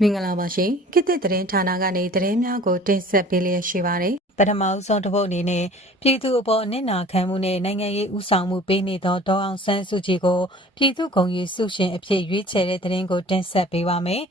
မင်္ဂလာပါရှင်ခေတ်သစ်သတင်းဌာနကနေသတင်းများကိုတင်ဆက်ပေးလျက်ရှိပါတယ်ပထမအဆုံးတစ်ပုတ်အနေနဲ့ပြည်သူအပေါ်အနစ်နာခံမှုနဲ့နိုင်ငံရေးဥဆောင်မှုပေးနေသောဒေါအောင်ဆန်းစုကြည်ကိုပြည်သူ့ဂုဏ်ရည်ဆုရှင်အဖြစ်ရွေးချယ်တဲ့သတင်းကိုတင်ဆက်ပေးပါမယ်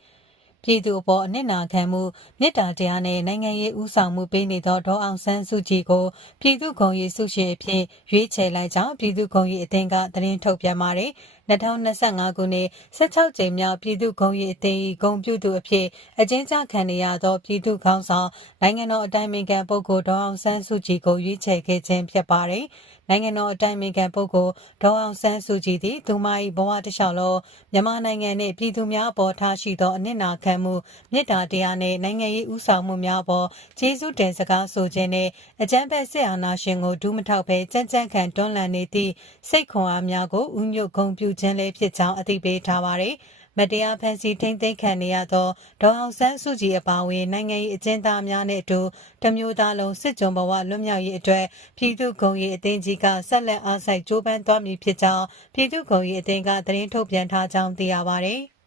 ပြည်သူအပေါ်အနစ်နာခံမှုမေတ္တာတရားနဲ့နိုင်ငံရေးဥဆောင်မှုပေးနေသောဒေါအောင်ဆန်းစုကြည်ကိုပြည်သူ့ဂုဏ်ရည်ဆုရှင်အဖြစ်ရွေးချယ်လိုက်ကြောင်းပြည်သူ့ဂုဏ်ရည်အသင်းကသတင်းထုတ်ပြန်ပါတယ်။2025ခုနှစ်16ကြိမ်မြောက်ပြည်သူ့ဂုဏ်ရည်အသင်း၏ဂုဏ်ပြုသူအဖြစ်အကျဉ်းချခံနေရသောပြည်သူ့ခေါင်းဆောင်နိုင်ငံတော်အတိုင်ပင်ခံပုဂ္ဂိုလ်ဒေါအောင်ဆန်းစုကြည်ကိုရွေးချယ်ခဲ့ခြင်းဖြစ်ပါတယ်။ နိုင်ငံတော်အတိုင်ပင်ခံပုဂ္ဂိုလ်ဒေါအောင်ဆန်းစုကြည်သည်သူမ၏ဘဝတစ်လျှောက်လုံးမြန်မာနိုင်ငံနှင့်ပြည်သူများအပေါ်ထားရှိသောအနစ်နာခံမှုမေတ္တာတရားနှင့်နိုင်ငံရေးဥဆောင်မှုများအပေါ်ကျေးဇူးတင်စကားဆိုခြင်းနှင့်အကြမ်းဖက်စစ်အာဏာရှင်ကိုဒူးမထောက်ဘဲကြမ်းကြမ်းခံတွန်းလှန်နေသည့်စိတ်ခွန်အားများကိုဥညွတ်ဂုဏ်ပြုခြင်းလည်းဖြစ်ကြောင်းအသိပေးထားပါတယ်။ မတရားဖန်ဆီးထိမ့်သိမ်းခံနေရသောဒေါအောင်ဆန်းစုကြည်အပါအဝင်နိုင်ငံရေးအကျဉ်းသားများနဲ့အတူတမျိုးသားလုံးစစ်ကြုံဘဝလွတ်မြောက်ရေးအတွက်ပြည်သူ့ဂုဏ်ရည်အသင်းကြီးကဆက်လက်အားစိုက်ကြိုးပမ်းသွားမည်ဖြစ်ကြောင်းပြည်သူ့ဂုဏ်ရည်အသင်းကသတင်းထုတ်ပြန်ထားကြောင်းသိရပါတယ်။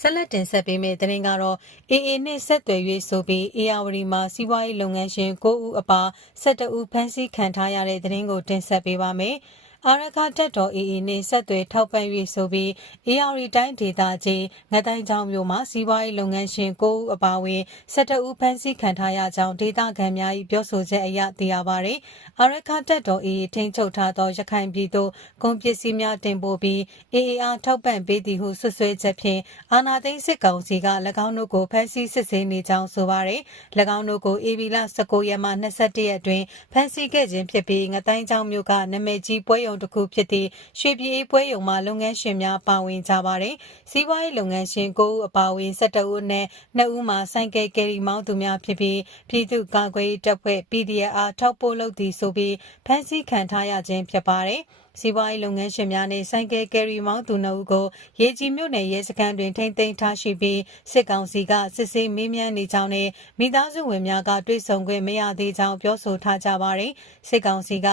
ဆက်လက်တင်ဆက်ပေးမယ့်သတင်းကတော့ AA နဲ့ဆက်သွယ်၍ဆိုပြီး ARD မှာစီးပွားရေးလုပ်ငန်းရှင်9ဦးအပါ12ဦးဖမ်းဆီးခံထားရတဲ့သတင်းကိုတင်ဆက်ပေးပါမယ်။ အာရခတက်တော် AA နှင့် ဆက်သွယ်ထောက်ပံ့၍ဆိုပြီး AR တိုင်းဒေသကြီးငတိုင်းချောင်းမြို့မှာစီးပွားရေးလုပ်ငန်းရှင်9ဦး အပါအဝင်17ဦး ဖမ်းဆီးခံထားရကြောင်း ဒေသခံများ၏ပြောဆိုချက်အရ သိရပါသည်။အာရခတက်တော် AA ထိန်းချုပ်ထားသော ရခိုင်ပြည်သို့ ကုန်ပစ္စည်းများတင်ပို့ပြီး AAR ထောက်ပံ့ပေးသည်ဟုဆွဆွဲချက်ဖြင့် အာနာသိန်းစစ်ကောင်စီက၎င်းတို့ကို ဖမ်းဆီးစစ်ဆေးနေကြောင်း ဆိုပါရယ်။၎င်းတို့ကို AB လ19ရက်မှ21ရက်တွင်ဖမ်းဆီးခဲ့ခြင်းဖြစ်ပြီးငတိုင်းချောင်းမြို့ကနမဲကြီးပွဲရုံရုံတစ်ခုဖြစ်သည့်ရွှေပြည်အေးပွဲရုံမှာလုပ်ငန်းရှင်များပါဝင်ကြပါတယ်။စီးပွားရေးလုပ်ငန်းရှင်9ဦးအပါအဝင်12ဦးနဲ့2ဦးမှာဆိုင်ကယ်ကယ်ရီမောင်းသူများဖြစ်ပြီးပြည်သူ့ကာကွယ်ရေးတပ်ဖွဲ့ PDR ထောက်ပို့လုပ်သည်ဆိုပြီးဖမ်းဆီးခံထားရခြင်းဖြစ်ပါတယ်။ စီးပွားရေးလုပ်ငန်းရှင်များနဲ့ဆိုင်ကယ်ကယ်ရီမောင်းသူနှုတ်ကိုရေကြီးမြို့နယ်ရဲစခန်းတွင်ထိန်းသိမ်းထားရှိပြီးစစ်ကောင်စီကစစ်ဆေးမေးမြန်းနေကြောင်းနဲ့မိသားစုဝင်များကတွေ့ဆုံခွင့်မရသေးကြောင်းပြောဆိုထားကြပါတယ်။စစ်ကောင်စီက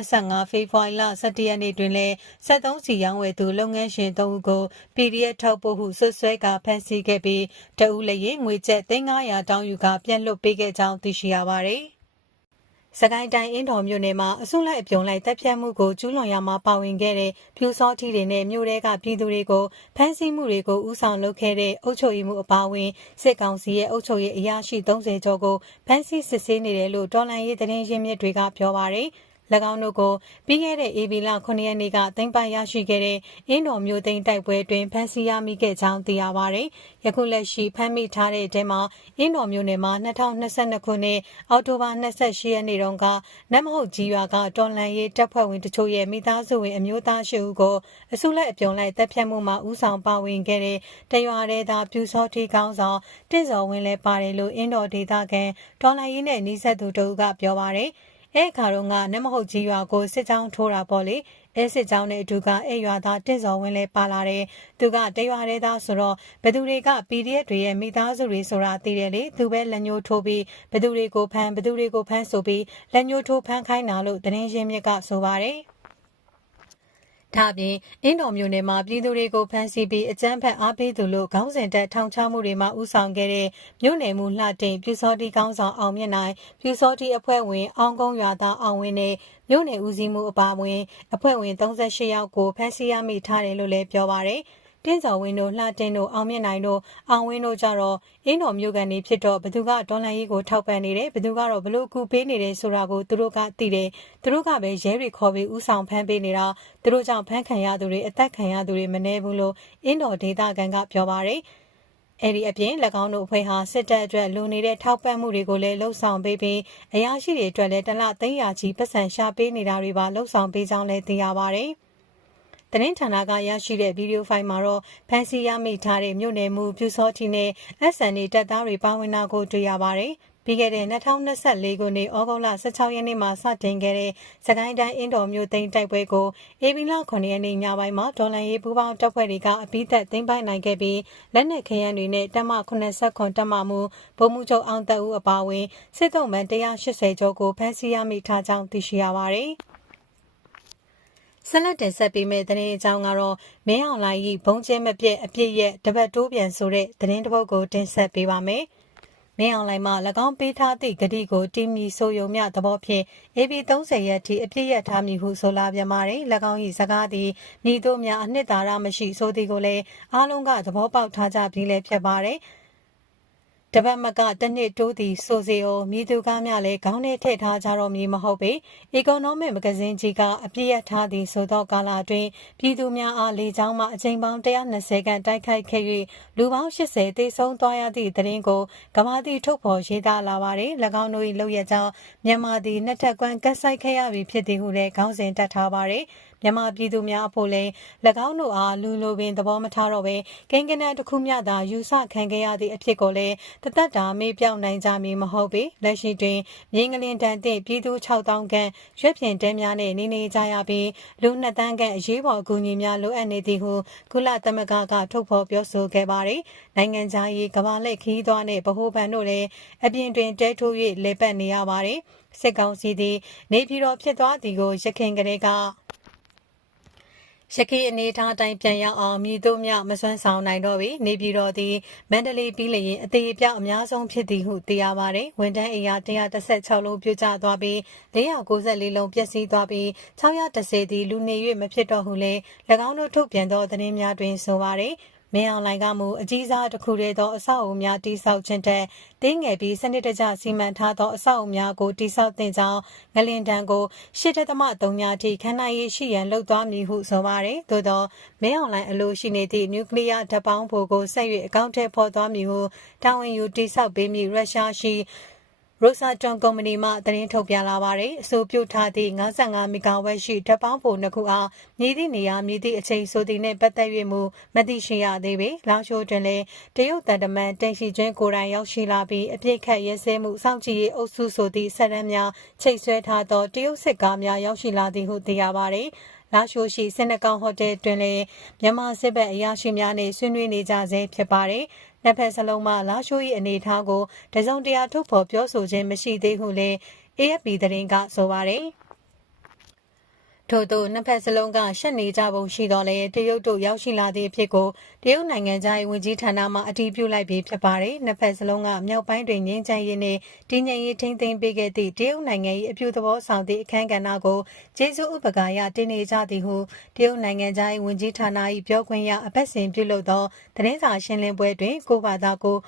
2025ဖေဖော်ဝါရီလ17ရက်နေ့တွင်လည်း73စီရောင်းဝယ်သူလုပ်ငန်းရှင်3ဦးကို PDF ထောက်ပို့ဟုဆွဆွဲကဖမ်းဆီးခဲ့ပြီးတဦးလည်းငွေကျပ်300တောင်းယူကပြန်လွတ်ပေးခဲ့ကြောင်းသိရှိရပါတယ်။ စကိုင်းတိုင်းအင်းတော်မြို့နယ်မှာအစုလိုက်အပြုံလိုက်တပ်ဖြတ်မှုကိုကျူးလွန်ရမှာပါဝင်ခဲ့တဲ့ဖြူစောထီတွေနဲ့မြို့တဲကပြည်သူတွေကိုဖမ်းဆီးမှုတွေကိုဥဆောင်လုပ်ခဲ့တဲ့အုပ်ချုပ်ရေးမှုအပါအဝင်စစ်ကောင်စီရဲ့အုပ်ချုပ်ရေးအရာရှိ30ကျော်ကိုဖမ်းဆီးစစ်ဆေးနေတယ်လို့တော်လှန်ရေးသတင်းရင်းမြစ်တွေကပြောပါရယ်။၎ င်းတို့ကိုပြီးခဲ့တဲ့ AB လ9ရက်နေ့ကသိမ်းပိုက်ရရှိခဲ့တဲ့အင်းတော်မျိုးသိမ်းတိုက်ပွဲတွင်ဖမ်းဆီးရမိခဲ့ကြောင်းသိရပါဗျ။ယခုလက်ရှိဖမ်းမိထားတဲ့အထဲမှာအင်းတော်မျိုးနယ်မှာ2022ခုနှစ်အောက်တိုဘာ28ရက်နေ့တုန်းကနတ်မဟုတ်ကြီးရွာကတော်လန်ရေးတပ်ဖွဲ့ဝင်တချို့ရဲ့မိသားစုဝင်အမျိုးသားရှိဦးကိုအစုလိုက်အပြုံလိုက်တပ်ဖြတ်မှုမှာဥဆောင်ပါဝင်ခဲ့တဲ့တရွာတဲ့သာပြူစောထီကောင်းဆောင်တင့်စော်ဝင်းလည်းပါတယ်လို့အင်းတော်ဒေသခံတော်လန်ရေးနဲ့နှိစက်သူတို့ကပြောပါရယ်။ အဲခါတော့ကနမဟုတ်ကြီးရွာကိုစစ်ကြောင်းထိုးတာပေါ့လေအဲစစ်ကြောင်းနဲ့အတူကအဲရွာသားတင့်စော်ဝင်းလဲပါလာတယ်သူကတရွာတဲ့သားဆိုတော့ဘသူတွေက PDF တွေရဲ့မိသားစုတွေဆိုတာသိတယ်လေသူပဲလက်ညှိုးထိုးပြီးဘသူတွေကိုဖမ်းဘသူတွေကိုဖမ်းဆိုပြီးလက်ညှိုးထိုးဖမ်းခိုင်းတာလို့သတင်းရင်းမြစ်ကဆိုပါတယ် ဒါ့ပြင်အင်းတော်မျိုးနယ်မှာပြည်သူတွေကိုဖမ်းဆီးပြီးအကြမ်းဖက်အားပေးသူလို့ခေါင်းစဉ်တက်ထောင်ချမှုတွေမှာဥဆောင်ခဲ့တဲ့မြို့နယ်မှုလှတင်ပြူစောတီကောင်းဆောင်အောင်မြင့်နိုင်ပြူစောတီအဖွဲ့ဝင်အောင်ကုန်းရွာသားအောင်ဝင်းနဲ့မြို့နယ်ဦးစီးမှုအပါအဝင်အဖွဲ့ဝင်38ယောက်ကိုဖမ်းဆီးရမိထားတယ်လို့လည်းပြောပါရယ်။ တင်းစော်ဝင်းတို့လှတင်တို့အောင်မြင့်နိုင်တို့အောင်ဝင်းတို့ကြတော့အင်းတော်မျိုးကန်နေဖြစ်တော့ဘသူကဒေါ်လာကြီးကိုထောက်ပံ့နေတယ်ဘသူကတော့ဘလို့ကူပေးနေတယ်ဆိုတာကိုသူတို့ကသိတယ်သူတို့ကပဲရဲတွေခေါ်ပြီးဥဆောင်ဖမ်းပေးနေတာသူတို့ကြောင့်ဖမ်းခံရသူတွေအသက်ခံရသူတွေမနှဲဘူးလို့အင်းတော်ဒေသခံကပြောပါတယ်အဲ့ဒီအပြင်၎င်းတို့အဖွဲ့ဟာစစ်တပ်အတွက်လူနေတဲ့ထောက်ပံ့မှုတွေကိုလည်းလှုံ့ဆော်ပေးပြီးအရာရှိတွေအတွက်လည်းတလ300ချီပတ်စံရှာပေးနေတာတွေပါလှုံ့ဆော်ပေးကြောင်းလည်းသိရပါတယ်။ သတင်းဌာနကရရှိတဲ့ဗီဒီယိုဖိုင်မှာတော့ဖန်စီရမိထားတဲ့မြို့နယ်မှုပြူစောတီနဲ့ SN တပ်သားတွေပါဝင်တာကိုတွေ့ရပါတယ်။ပြီးခဲ့တဲ့2024ခုနှစ်ဩဂုတ်လ16ရက်နေ့မှာစတင်ခဲ့တဲ့စကိုင်းတိုင်းအင်းတော်မြို့သိမ်းတိုက်ပွဲကိုအေဗီလ9ရက်နေ့ညပိုင်းမှာဒေါ်လန်ရေးပူးပေါင်းတပ်ဖွဲ့တွေကအပိသက်သိမ်းပိုက်နိုင်ခဲ့ပြီးလက်နက်ခဲယမ်းတွေနဲ့တပ်မ89တပ်မမှုဗိုလ်မှူးချုပ်အောင်သက်ဦးအပါအဝင်စစ်တုံးမှန်180ကျော်ကိုဖမ်းဆီးရမိထားကြောင်းသိရှိရပါတယ်။ ဆက်လက်တင်ဆက်ပေးမယ့်သတင်းအကြောင်းကတော့မင်းအောင်လှိုင်၏ဘုံကျဲမပြည့်အပြည့်ရဲ့တပတ်တိုးပြန်ဆိုတဲ့သတင်းတစ်ပုဒ်ကိုတင်ဆက်ပေးပါမယ်။မင်းအောင်လှိုင်မှ၎င်းပေးထားသည့်ဂတိကိုတီမီဆိုယုံမြသဘောဖြင့် AB30 ရက်ထိအပြည့်ရထားမည်ဟုဆိုလာပြန်ပါတယ်။၎င်း၏စကားသည်မိတို့များအနှစ်သာရမရှိဆိုသည်ကိုလည်းအားလုံးကသဘောပေါက်ထားကြပြီးလည်းဖြစ်ပါတယ်။ တပတ်မကတစ်နှစ်တိုးသည်ဆိုစီအိုမြည်သူကားများလည်းခေါင်းထဲထည့်ထားကြတော့မည်မဟုတ်ပေ။ Economic မဂဇင်းကြီးကအပြည့်ရထားသည့်ဆိုသောကာလအတွင်းပြည်သူများအားလေကြောင်းမှအချိန်ပေါင်း120ခန့်တိုက်ခိုက်ခဲ့၍လူပေါင်း80သေဆုံးသွားရသည့်သတင်းကိုကမာတီထုတ်ဖော်ရေးသားလာပါတယ်။၎င်းတို့၏လုပ်ရကြောင်းမြန်မာသည်နှစ်ထပ်ကွမ်းကတ်ဆိုင်ခဲ့ရပြီဖြစ်သည်ဟုလည်းခေါင်းစဉ်တက်ထားပါတယ်။ မြန်မာပြည်သူများအဖို့လည်း၎င်းတို့အားလူလိုပင်သဘောမထားတော့ဘဲကိန်းကနန်းတစ်ခုမျှသာယူဆခံခဲ့ရသည့်အဖြစ်ကိုလည်းတသက်တာမေ့ပြောင်းနိုင်ကြမည်မဟုတ်ပေလက်ရှိတွင်မြင်းကလင်တန်သည့်ပြည်သူ6000ခန့်ရွက်ဖြင့်တဲများနှင့်နေနေကြရပြီးလူနှစ်တန်းခန့်အရေးပေါ်အကူအညီများလိုအပ်နေသည်ဟုကုလသမဂ္ဂကထုတ်ဖော်ပြောဆိုခဲ့ပါသည်နိုင်ငံခြားရေးကမ္ဘာလက်ခီးသွားနှင့်ဗဟိုဘဏ်တို့လည်းအပြင်တွင်တဲထိုး၍လေပတ်နေရပါတယ်စစ်ကောင်စီသည်နေပြည်တော်ဖြစ်သွားသည်ကိုရခင်ကလေးက ရခိုင်အနေထားတိုင်းပြန်ရောက်အောင်မြည်တို့မြမစွမ်းဆောင်နိုင်တော့ပြီနေပြည်တော်သည်မန္တလေးပြီးလျင်အသေးအပြောက်အများဆုံးဖြစ်သည်ဟုသိရပါတယ်ဝန်တန်းအိမ်ယာ136လုံးပြိုကျသွားပြီး494လုံးပျက်စီးသွားပြီး610သည်လူနေ၍မဖြစ်တော့ဟုလည်း၎င်းတို့ထုတ်ပြန်သောသတင်းများတွင်ဆိုပါတယ် မင်းအောင်လှိုင်ကမူအကြီးစားတစ်ခုတည်းသောအဆောက်အအုံများတိစောက်ခြင်းတဲ့တင်းငယ်ပြီးစနစ်တကျစီမံထားသောအဆောက်အအုံများကိုတိစောက်တင်ကြောင်းငလင်တန်ကိုရှစ်သမ3ညထိခန္ဓာရည်ရှိရန်လှုပ်သွားမည်ဟုဆိုပါတယ်။သို့သောမင်းအောင်လှိုင်အလိုရှိနေသည့်နျူကလ িয়ার ဓာတ်ပေါင်းဖိုကိုဆက်၍အကောင့်ထဲဖော်သွားမည်ဟုတာဝန်ယူတိစောက်ပေးမည့်ရုရှားရှိ ရိုဆာတွန်ကုမ္ပဏီမှသတင်းထုတ်ပြန်လာပါတယ်။အဆိုပြုထားသည့်55မီဂါဝက်ရှိဓာတ်ပေါင်းဖိုနှစ်ခုအားမြည်သည့်နေရာမြည်သည့်အချိန်ဆိုသည်နှင့်ပတ်သက်၍မူမသိရှိရသေးပေ။လောင်ရှိုးတွင်လည်းတရုတ်တန်တမန်တင်ရှိကျွင်းကိုယ်တိုင်ရောက်ရှိလာပြီးအပြစ်ခတ်ရဲစဲမှုစောင့်ကြည့်ရေးအုပ်စုဆိုသည့်ဆက်ရန်များချိတ်ဆွဲထားသောတရုတ်စစ်ကားများရောက်ရှိလာသည်ဟုသိရပါတယ်။လာရှိုးရှိစင်နကောင်ဟိုတယ်တွင်လည်းမြန်မာစစ်ဘက်အရာရှိများနှင့်ဆွေးနွေးနေကြဆဲဖြစ်ပါတယ်။ နှစ်ဖက်စလုံးမှလာရှိုး၏အနေအထားကိုတစုံတရာထုတ်ဖော်ပြောဆိုခြင်းမရှိသေးဟုလည်း AFP သတင်းကဆိုပါတယ်။ ထို့သောနှစ်ဖက်စလုံးကရှက်နေကြပုံရှိတော့လေတရုတ်တို့ရောက်ရှိလာသည့်အဖြစ်ကိုတရုတ်နိုင်ငံသားရေးဝန်ကြီးဌာနမှအတည်ပြုလိုက်ပြီးဖြစ်ပါတယ်။နှစ်ဖက်စလုံးကမြောက်ပိုင်းတွင်ငင်းချမ်းရေးနှင့်တည်ငြိမ်ရေးထိန်းသိမ်းပေးခဲ့သည့်တရုတ်နိုင်ငံ၏အပြုသဘောဆောင်သည့်အခမ်းကဏ္ဍကိုကျေးဇူးဥပကာရတင်နေကြသည်ဟုတရုတ်နိုင်ငံသားရေးဝန်ကြီးဌာန၏ပြောခွင့်ရအပတ်စဉ်ပြုလုပ်သောသတင်းစာရှင်းလင်းပွဲတွင်ကိုဘာသာကို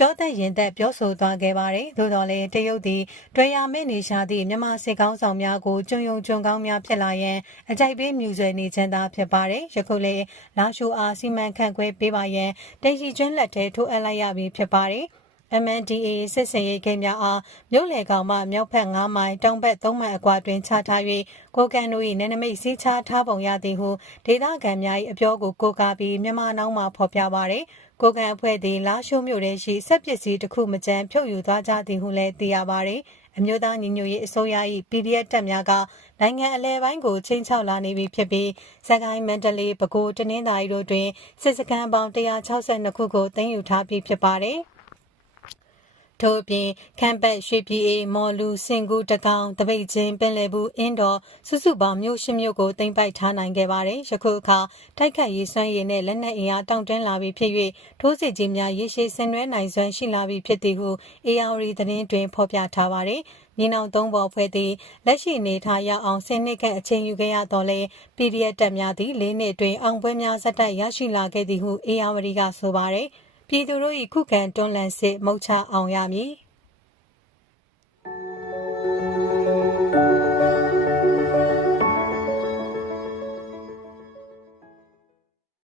ကြောသက်ရင်သက်ပြောဆိုသွားခဲ့ပါတယ်။သို့တော်လည်းတရုတ်သည်တွေ့ရမယ့်နေရှာသည့်မြန်မာစစ်ကောင်းဆောင်များကိုကျွံယုံကျွံကောင်းများဖြစ်လာရန်အကြိုက်ပေးမြူဆွဲနေခြင်းသာဖြစ်ပါတယ်။ယခုလည်းလာရှိုအားစီမံခန့်ခွဲပေးပါရန်တိတ်ရှိကျွန်းလက်ထဲထိုးအပ်လိုက်ရပြီဖြစ်ပါတယ်။ MNDA စစ်စင်ရေးဂိမ်းများအားမြို့လေကောင်မှမြောက်ဘက်9မိုင်တောင်ဘက်3မိုင်အကွာတွင်ချထား၍ကိုကန်တို့၏နယ်နိမိတ်စည်းချထားပုံရသည်ဟုဒေသခံများ၏အပြောကိုကိုးကားပြီးမြန်မာနောက်မှဖော်ပြပါရယ် ကိုကန်အဖွဲ့သည်လာရှိုးမြို့ထဲရှိစက်ပစ္စည်းတစ်ခုမကျန်ဖြုတ်ယူသွားကြသည်ဟုလည်းသိရပါရယ်အမျိုးသားညီညွတ်ရေးအစိုးရ၏ PDF တပ်များကနိုင်ငံအလဲပိုင်းကိုချိန်ချောက်လာနေပြီဖြစ်ပြီးစကိုင်းမန္တလေးပဲခူးတနင်္သာရီတို့တွင်စစ်စခန်းပေါင်း162ခုကိုသိမ်းယူထားပြီးဖြစ်ပါတယ်။ ထို့အပြင်ခမ်းပတ်ရွှေပြည်အေမော်လူစင်ကူတကောင်တပိတ်ချင်းပင်လယ်ဘူးအင်းတော်စုစုပေါင်းမြို့ရှစ်မြို့ကိုတင်ပိုက်ထားနိုင်ခဲ့ပါတယ်။ယခုအခါတိုက်ခတ်ရေးဆွမ်းရည်နဲ့လက်နက်အင်အားတောင့်တင်းလာပြီးဖြစ်၍ထိုးစစ်ကြီးများရေရှည်ဆင်နွှဲနိုင်စွမ်းရှိလာပြီးဖြစ်သည်ဟု AR သတင်းတွင်ဖော်ပြထားပါတယ်။ညီနောင်သုံးပေါ်ဖွဲ့သည်လက်ရှိနေထားရအောင်ဆင်းနှစ်ခန့်အချိန်ယူခဲ့ရတော့လဲ PDF တက်များသည့်၄နှစ်တွင်အောင်ပွဲများဇက်တိုက်ရရှိလာခဲ့သည်ဟု AR ကဆိုပါတယ်။ ပြည်သူတို့၏ခုခံတွန်းလှန်စစ်မုတ်ချအောင်ရမည်။